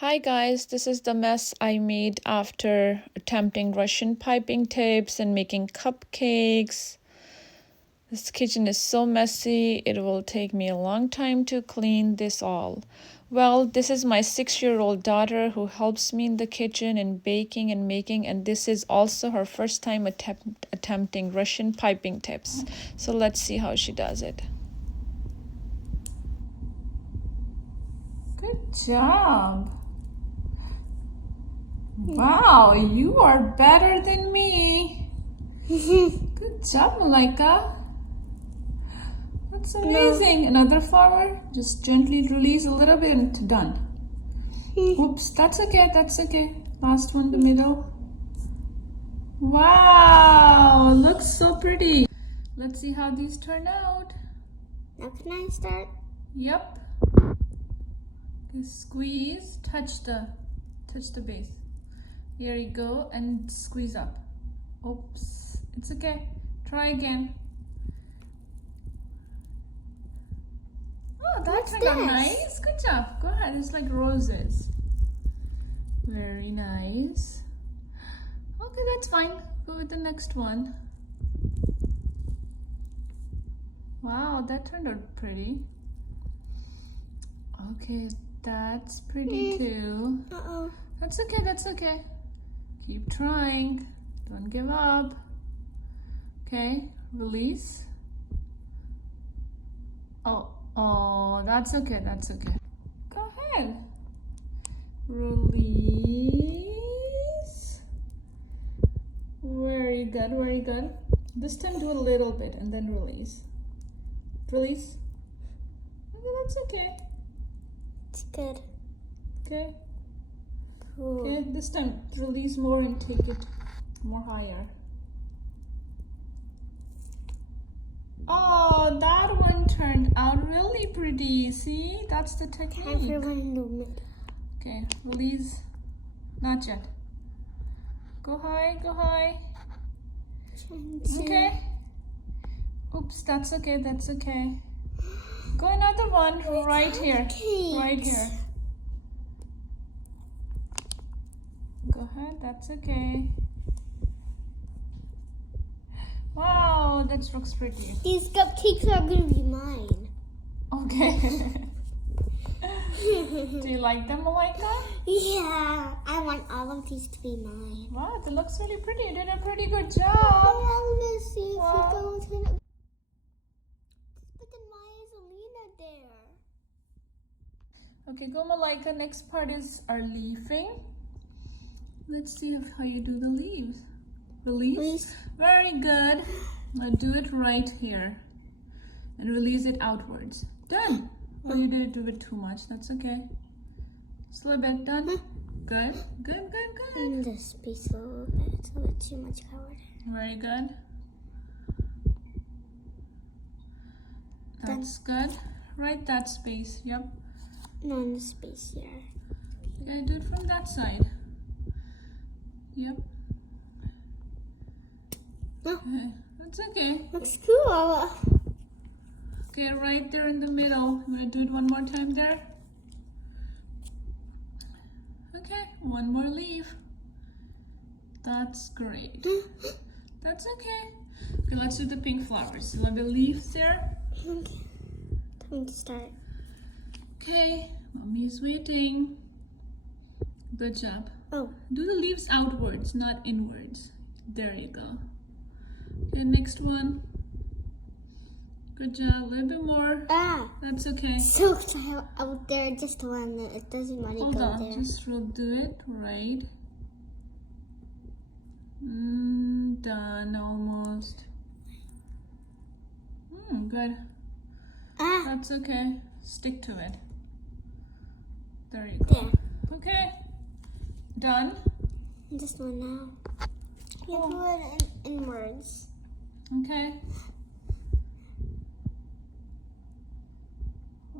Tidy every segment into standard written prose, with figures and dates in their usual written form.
Hi guys, this is the mess I made after attempting Russian piping tips and making cupcakes. This kitchen is so messy, it will take me a long time to clean this all. Well, this is my 6-year-old daughter who helps me in the kitchen in baking and making, and this is also her first time attempting Russian piping tips. So let's see how she does it. Good job. Wow, you are better than me. Good job, Malaika. That's amazing. Another flower. Just gently release a little bit and done. Oops, that's okay, that's okay. Last one in the middle. Wow, looks so pretty. Let's see how these turn out. Now can I start? Yep. Okay, squeeze, touch the base. Here you go, and squeeze up. Oops, it's okay. Try again. Oh, that turned out nice. Good job. Go ahead. It's like roses. Very nice. Okay, that's fine. Go with the next one. Wow, that turned out pretty. Okay, that's pretty too. Uh-oh. That's okay, that's okay. Keep trying. Don't give up. Okay, release. Oh, that's okay, that's okay. Go ahead. Release. Very good, very good. This time do a little bit and then release. Release. Okay, that's okay. It's good. Okay. Cool. Okay, this time release more and take it more higher. Oh, that one turned out really pretty. See, that's the technique. Everyone in the middle. Okay, release. Not yet. Go high, go high. Okay. Oops, that's okay, that's okay. Go another one right here. Right here. Go ahead, that's okay. Wow, that looks pretty. These cupcakes are going to be mine. Okay. Do you like them, Malaika? Yeah, I want all of these to be mine. Wow, that looks really pretty. You did a pretty good job. Well, let's see Wow. if we go to the... But then why is Alina there? Okay, go Malaika. Next part is our leafing. Let's see how you do the leaves. Release. Very good. Now do it right here. And release it outwards. Done. Oh, you did it a bit too much. That's okay. Just a little bit. Done. Good. Good, good, good. In this space a little bit. It's a little too much color. Very good. That's good. Right that space. Yep. No, in the space here. Okay, do it from that side. Yep. Oh. Okay. That's okay. Looks cool. Okay, right there in the middle. I'm gonna do it one more time there. Okay, one more leaf. That's great. That's okay. Okay, let's do the pink flowers. A little bit of leaves there. Okay. Time to start. Okay, mommy's waiting. Good job. Oh. Do the leaves outwards, not inwards. There you go. Okay, next one. Good job. A little bit more. Ah. That's okay. So out there, just one. It doesn't want to Hold go on. there. Just do it right. Done almost. Good. Ah. That's okay. Stick to it. There you go. There. Okay. Done. Just one now. You Oh. put it inwards. Okay.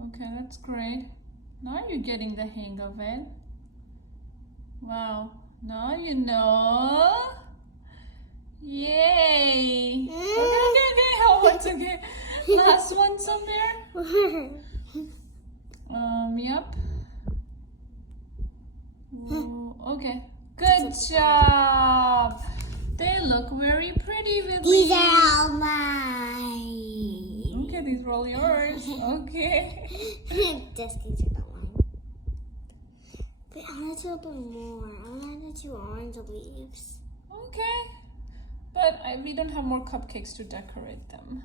Okay, that's great. Now you're getting the hang of it. Wow. Now you know. Yay. Okay. Oh, it's okay. Last one somewhere. Yep. Okay. Good job. They look very pretty with These are all mine. Okay, these are all yours. Okay. Just these are not mine. But I want to do a bit more. I want to do orange leaves. Okay. But we don't have more cupcakes to decorate them.